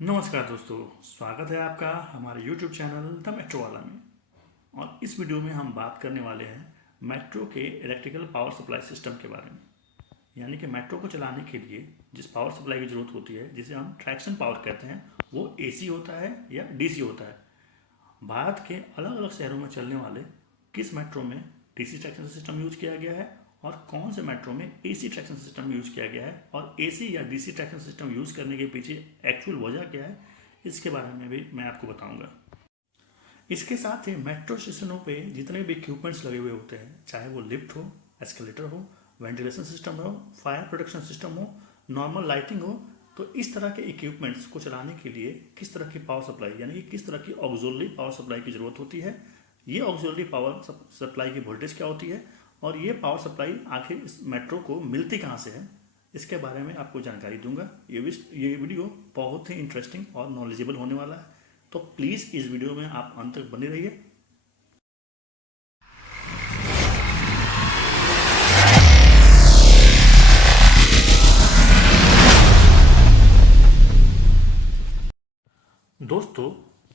नमस्कार दोस्तों, स्वागत है आपका हमारे YouTube चैनल द मेट्रो वाला में। और इस वीडियो में हम बात करने वाले हैं मेट्रो के इलेक्ट्रिकल पावर सप्लाई सिस्टम के बारे में। यानी कि मेट्रो को चलाने के लिए जिस पावर सप्लाई की ज़रूरत होती है, जिसे हम ट्रैक्शन पावर कहते हैं, वो AC होता है या DC होता है। भारत के अलग अलग शहरों में चलने वाले किस मेट्रो में DC ट्रैक्शन सिस्टम यूज किया गया है और कौन से मेट्रो में AC ट्रैक्शन सिस्टम यूज किया गया है और AC या DC ट्रैक्शन सिस्टम यूज करने के पीछे एक्चुअल वजह क्या है, इसके बारे में भी मैं आपको बताऊंगा। इसके साथ ही मेट्रो स्टेशनों पे जितने भी इक्विपमेंट्स लगे हुए होते हैं, चाहे वो लिफ्ट हो, एस्केलेटर हो, वेंटिलेशन सिस्टम हो, फायर प्रोटेक्शन सिस्टम हो, नॉर्मल लाइटिंग हो, तो इस तरह के इक्विपमेंट्स को चलाने के लिए किस तरह की पावर सप्लाई यानी कि किस तरह की ऑक्सिलरी पावर सप्लाई की ज़रूरत होती है, ये ऑक्सिलरी पावर सप्लाई की वोल्टेज क्या होती है और ये पावर सप्लाई आखिर इस मेट्रो को मिलती कहाँ से है, इसके बारे में आपको जानकारी दूंगा। ये वीडियो बहुत ही इंटरेस्टिंग और नॉलेजेबल होने वाला है, तो प्लीज़ इस वीडियो में आप अंत तक बने रहिए। दोस्तों,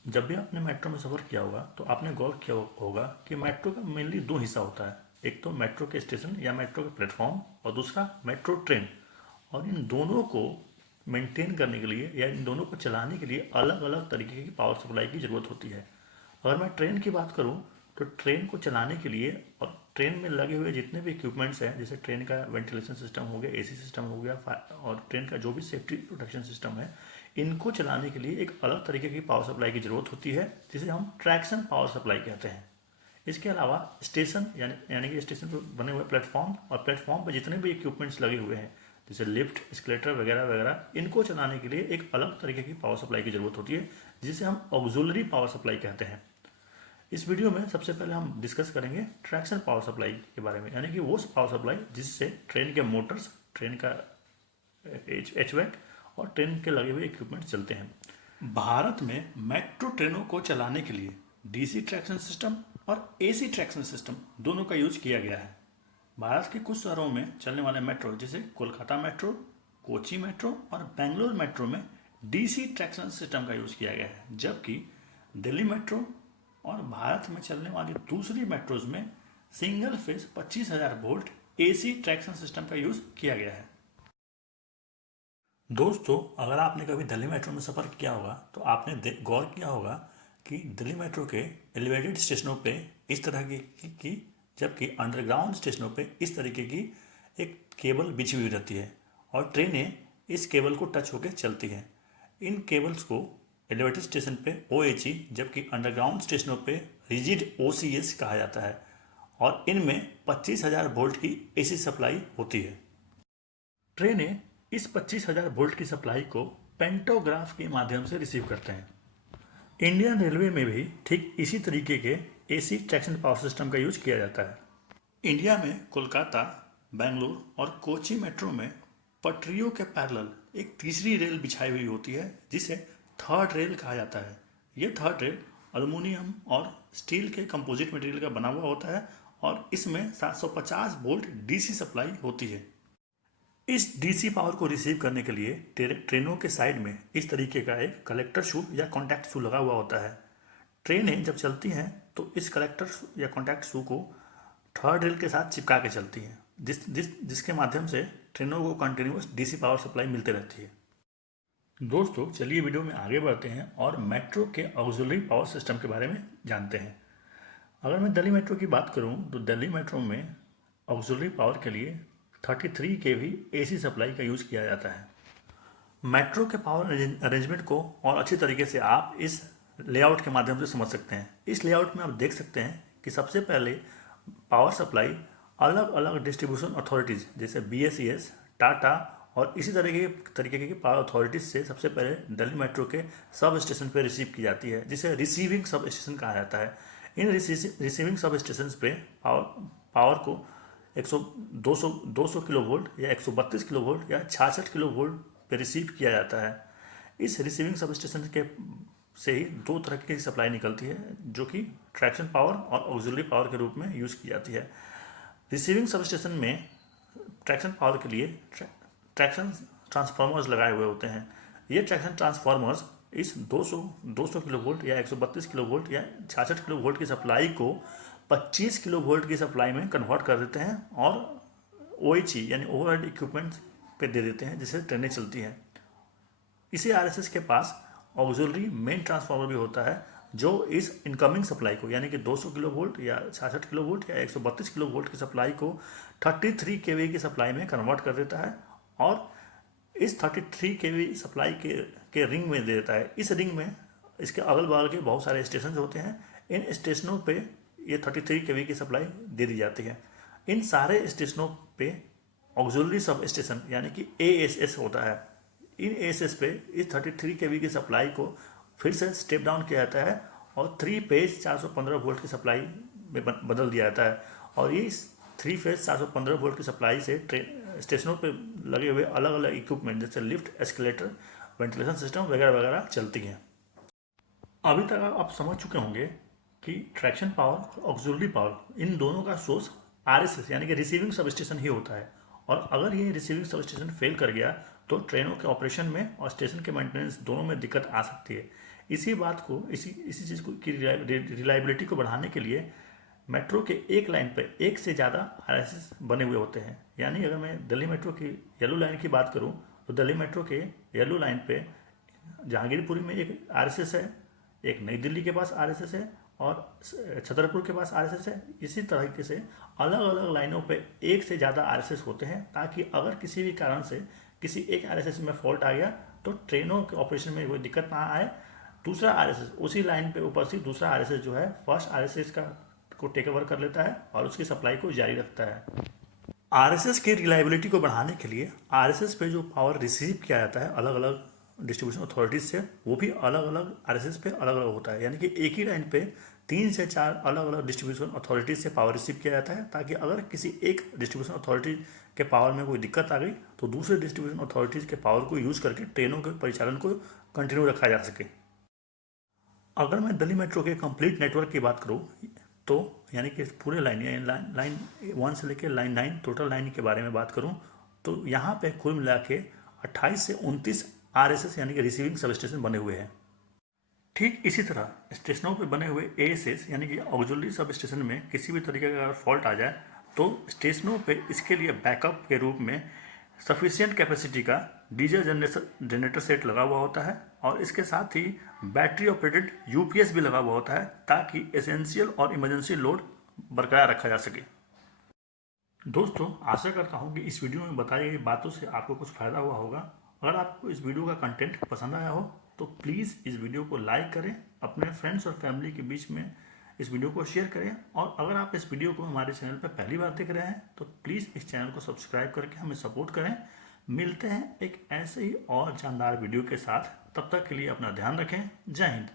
जब भी आपने मेट्रो में सफ़र किया होगा तो आपने गौर किया होगा कि मेट्रो का मेनली दो हिस्सा होता है। एक तो मेट्रो के स्टेशन या मेट्रो के प्लेटफॉर्म और दूसरा मेट्रो ट्रेन। और इन दोनों को मेंटेन करने के लिए या इन दोनों को चलाने के लिए अलग अलग तरीके की पावर सप्लाई की ज़रूरत होती है। अगर मैं ट्रेन की बात करूं तो ट्रेन को चलाने के लिए और ट्रेन में लगे हुए जितने भी इक्विपमेंट्स हैं, जैसे ट्रेन का वेंटिलेशन सिस्टम हो गया, AC सिस्टम हो गया, और ट्रेन का जो भी सेफ्टी प्रोटेक्शन सिस्टम है, इनको चलाने के लिए एक अलग तरीके की पावर सप्लाई की ज़रूरत होती है, जिसे हम ट्रैक्शन पावर सप्लाई कहते हैं। इसके अलावा स्टेशन यानी कि स्टेशन पर बने हुए प्लेटफॉर्म और प्लेटफॉर्म पर जितने भी इक्विपमेंट्स लगे हुए हैं, जैसे लिफ्ट, एस्केलेटर वगैरह वगैरह, इनको चलाने के लिए एक अलग तरीके की पावर सप्लाई की ज़रूरत होती है, जिसे हम ऑक्सिलरी पावर सप्लाई कहते हैं। इस वीडियो में सबसे पहले हम डिस्कस करेंगे ट्रैक्शन पावर सप्लाई के बारे में, यानी कि वो पावर सप्लाई जिससे ट्रेन के मोटर्स, ट्रेन का HVAC और ट्रेन के लगे हुए इक्विपमेंट चलते हैं। भारत में मेट्रो ट्रेनों को चलाने के लिए DC ट्रैक्शन सिस्टम और AC ट्रैक्शन सिस्टम दोनों का यूज किया गया है। भारत के कुछ शहरों में चलने वाले मेट्रो जैसे कोलकाता मेट्रो, कोची मेट्रो और बेंगलोर मेट्रो में DC ट्रैक्शन सिस्टम का यूज किया गया है, जबकि दिल्ली मेट्रो और भारत में चलने वाली दूसरी मेट्रोज में single phase 25,000 volt AC traction system का यूज किया गया है। दोस्तों, अगर आपने कभी दिल्ली मेट्रो में सफ़र किया होगा तो आपने गौर किया होगा कि दिल्ली मेट्रो के एलिवेटेड स्टेशनों पे इस तरह की जबकि अंडरग्राउंड स्टेशनों पे इस तरीके की एक केबल बिछी हुई रहती है और ट्रेनें इस केबल को टच होकर चलती हैं। इन केबल्स को एलिवेटेड स्टेशन पे OHE जबकि अंडरग्राउंड स्टेशनों पे रिजिड OCS कहा जाता है और इनमें 25,000 वोल्ट की AC सप्लाई होती है। ट्रेनें इस 25,000 वोल्ट की सप्लाई को पेंटोग्राफ के माध्यम से रिसीव करते हैं। इंडियन रेलवे में भी ठीक इसी तरीके के AC ट्रैक्शन पावर सिस्टम का यूज किया जाता है। इंडिया में कोलकाता, बेंगलुरु और कोची मेट्रो में पटरियों के पैरेलल एक तीसरी रेल बिछाई हुई होती है, जिसे थर्ड रेल कहा जाता है। ये थर्ड रेल एल्युमिनियम और स्टील के कंपोजिट मटेरियल का बना हुआ होता है और इसमें 750 वोल्ट DC सप्लाई होती है। इस DC पावर को रिसीव करने के लिए ट्रेनों के साइड में इस तरीके का एक कलेक्टर शू या कॉन्टैक्ट शू लगा हुआ होता है। ट्रेनें जब चलती हैं तो इस कलेक्टर या कॉन्टैक्ट शू को थर्ड रेल के साथ चिपका के चलती हैं, जिसके माध्यम से ट्रेनों को कंटिन्यूस DC पावर सप्लाई मिलती रहती है। दोस्तों, चलिए वीडियो में आगे बढ़ते हैं और मेट्रो के ऑक्सिलरी पावर सिस्टम के बारे में जानते हैं। अगर मैं दिल्ली मेट्रो की बात करूं तो दिल्ली मेट्रो में ऑक्सिलरी पावर के लिए 33 kV AC सप्लाई का यूज़ किया जाता है। मेट्रो के पावर अरेंजमेंट को और अच्छी तरीके से आप इस लेआउट के माध्यम से समझ सकते हैं। इस लेआउट में आप देख सकते हैं कि सबसे पहले पावर सप्लाई अलग अलग डिस्ट्रीब्यूशन अथॉरिटीज़ जैसे BSES, टाटा और इसी तरीके की पावर अथॉरिटीज़ से सबसे पहले दिल्ली मेट्रो के सब स्टेशन पर रिसीव की जाती है, जिसे रिसीविंग सब स्टेशन कहा जाता है। इन रिसीविंग सब स्टेशन पे पावर को 200 किलो वोल्ट या 132 किलो वोल्ट या 66 किलो वोल्ट पे रिसीव किया जाता है। इस रिसीविंग सब स्टेशन के से ही दो तरह की सप्लाई निकलती है, जो कि ट्रैक्शन पावर और ऑक्सिलरी पावर के रूप में यूज़ की जाती है। रिसीविंग सब स्टेशन में ट्रैक्शन पावर के लिए ट्रैक्शन ट्रांसफार्मर्स लगाए हुए होते हैं, ये ट्रैक्शन ट्रांसफार्मर्स इस 200 किलो वोल्ट या 132 किलो वोल्ट या 66 किलो वोल्ट की सप्लाई को 25 किलो वोल्ट की सप्लाई में कन्वर्ट कर देते हैं और OHE यानी ओवरहेड इक्विपमेंट पे दे देते हैं, जिससे ट्रेनें चलती हैं। इसी RSS के पास ऑक्सिलरी मेन ट्रांसफार्मर भी होता है, जो इस इनकमिंग सप्लाई को यानी कि 200 किलो वोल्ट या 66 किलो वोल्ट या 132 किलो वोल्ट की सप्लाई को 33 kV की सप्लाई में कन्वर्ट कर देता है और इस 33 kV सप्लाई के रिंग में दे देता है। इस रिंग में इसके अगल बगल के बहुत सारे स्टेशन होते हैं। इन स्टेशनों पे ये 33 kV की सप्लाई दे दी जाती है। इन सारे स्टेशनों पे ऑक्सिलरी सब स्टेशन यानी कि ASS होता है। इन ASS पे इस 33 kV की सप्लाई को फिर से स्टेप डाउन किया जाता है और 3 फेज 415 वोल्ट की सप्लाई में बदल दिया जाता है और इस 3 फेज 415 वोल्ट की सप्लाई से स्टेशनों पे लगे हुए अलग अलग इक्विपमेंट जैसे लिफ्ट, एस्केलेटर, वेंटिलेशन सिस्टम वगैरह वगैरह चलती हैं। अभी तक आप समझ चुके होंगे कि ट्रैक्शन पावर, ऑक्सिलरी पावर, इन दोनों का सोर्स RSS यानी कि रिसीविंग सब स्टेशन ही होता है और अगर ये रिसीविंग सब स्टेशन फेल कर गया तो ट्रेनों के ऑपरेशन में और स्टेशन के मेंटेनेंस दोनों में दिक्कत आ सकती है। इसी चीज़ को की रिलायबिलिटी को बढ़ाने के लिए मेट्रो के एक लाइन पे एक से ज़्यादा RSS बने हुए होते हैं। यानी अगर मैं दिल्ली मेट्रो की येलो लाइन की बात करूं तो दिल्ली मेट्रो के येलो लाइन पे जहांगीरपुरी में एक RSS है, एक नई दिल्ली के पास RSS है और छतरपुर के पास RSS है। इसी तरीके से अलग अलग लाइनों पे एक से ज़्यादा RSS होते हैं ताकि अगर किसी भी कारण से किसी एक RSS में फॉल्ट आ गया तो ट्रेनों के ऑपरेशन में कोई दिक्कत ना आए। दूसरा RSS उसी लाइन पे उपस्थित दूसरा RSS जो है फर्स्ट RSS को टेक ओवर कर लेता है और उसकी सप्लाई को जारी रखता है। RSS की रिलायबिलिटी को बढ़ाने के लिए RSS पे जो पावर रिसीव किया जाता है अलग अलग डिस्ट्रीब्यूशन अथॉरिटीज से, वो भी अलग अलग RSS पे अलग अलग होता है। यानी कि एक ही लाइन पे 3 से 4 अलग अलग डिस्ट्रीब्यूशन अथॉरिटीज से पावर रिसीव किया जाता है ताकि अगर किसी एक डिस्ट्रीब्यूशन अथॉरिटी के पावर में कोई दिक्कत आ गई तो दूसरे डिस्ट्रीब्यूशन अथॉरिटीज के पावर को यूज़ करके ट्रेनों के परिचालन को कंटिन्यू रखा जा सके। अगर मैं दिल्ली मेट्रो के कंप्लीट नेटवर्क की बात करूँ तो यानी कि पूरे लाइन 1 से लेकर लाइन 9 टोटल लाइन के बारे में बात करूं तो यहाँ पे कुल मिला के 28 से 29 RSS यानी कि रिसीविंग सब स्टेशन बने हुए हैं। ठीक इसी तरह स्टेशनों पे बने हुए ASS यानी कि ऑक्सिलरी सब स्टेशन में किसी भी तरीके का अगर फॉल्ट आ जाए तो स्टेशनों पे इसके लिए बैकअप के रूप में सफिशिएंट कैपेसिटी का डीजल जनरेटर सेट लगा हुआ होता है और इसके साथ ही बैटरी ऑपरेटेड UPS भी लगा हुआ होता है ताकि एसेंशियल और इमरजेंसी लोड बरकरार रखा जा सके। दोस्तों, आशा करता हूँ कि इस वीडियो में बताई गई बातों से आपको कुछ फ़ायदा हुआ होगा। अगर आपको इस वीडियो का कंटेंट पसंद आया हो तो प्लीज़ इस वीडियो को लाइक करें, अपने फ्रेंड्स और फैमिली के बीच में इस वीडियो को शेयर करें और अगर आप इस वीडियो को हमारे चैनल पर पहली बार देख रहे हैं तो प्लीज़ इस चैनल को सब्सक्राइब करके हमें सपोर्ट करें। मिलते हैं एक ऐसे ही और जानदार वीडियो के साथ, तब तक के लिए अपना ध्यान रखें। जय हिंद।